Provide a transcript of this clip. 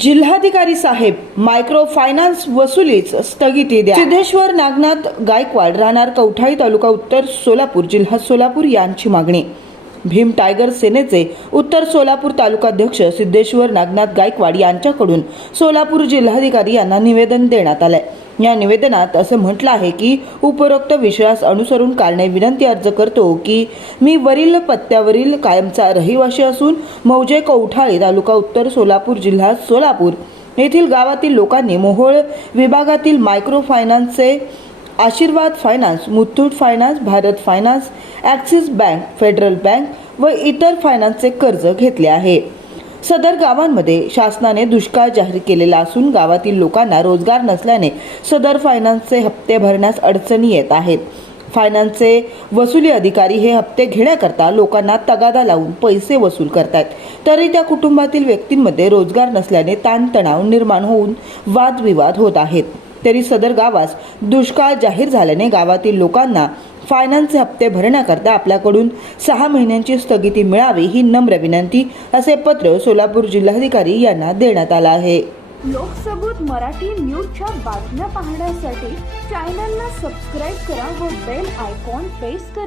जिल्हाधिकारी साहेब, micro finance वसुलीच स्थगिती द्या। सिद्धेश्वर नागनाथ गायकवाड, राहणार कवठाळी, तालुका उत्तर सोलापूर, जिल्हा सोलापूर यांची मागणी। भीम टायगर सेनेचे उत्तर सोलापूर तालुकाध्यक्ष सिद्धेश्वर नागनाथ गायकवाड यांच्याकडून सोलापूर जिल्हाधिकारी यांना निवेदन देण्यात आले। या निवेदनात असे म्हटलं आहे की उपरोक्त विषयास अनुसरून कारणे विनंती अर्ज करतो की मी वरील पत्त्यावरील कायमचा रहिवासी असून मौजे कवठाळी, तालुका उत्तर सोलापूर, जिल्हा सोलापूर येथील गावातील लोकांनी मोहोळ विभागातील मायक्रो फायनान्सचे आशीर्वाद finance, Muthoot finance, Bharat finance, axis bank, federal bank व इतर फायनान्सचे कर्ज घेतले आहे। सदर गावांमध्ये शासनाने दुष्काळ जाहीर केलेला असून गावातील लोकांना रोजगार नसल्याने सदर फायनान्सचे हप्ते भरण्यास अडचणी येत आहेत। फायनान्सचे वसुली अधिकारी हे हप्ते घेण्याकरता लोकांना तगादा लावून पैसे वसूल करतात, तरी त्या कुटुंबातील व्यक्तींमध्ये रोजगार नसल्याने ताणतणाव निर्माण होऊन वादविवाद होत आहेत। तरी सदर गावास दुष्काळ जाहीर झाल्याने गावातील लोकांना फायनान्सचे हप्ते भरण्याकरता आपल्याकडून 6 महिन्यांची स्थगिती मिळावी ही नम्र विनंती, असे पत्र सोलापूर जिल्हाधिकारी यांना देण्यात आलं आहे। लोकसबूत मराठी न्यूजच्या बातम्या पाहण्यासाठी चॅनलला सबस्क्राईब करा व बेल आयकॉन प्रेस करा।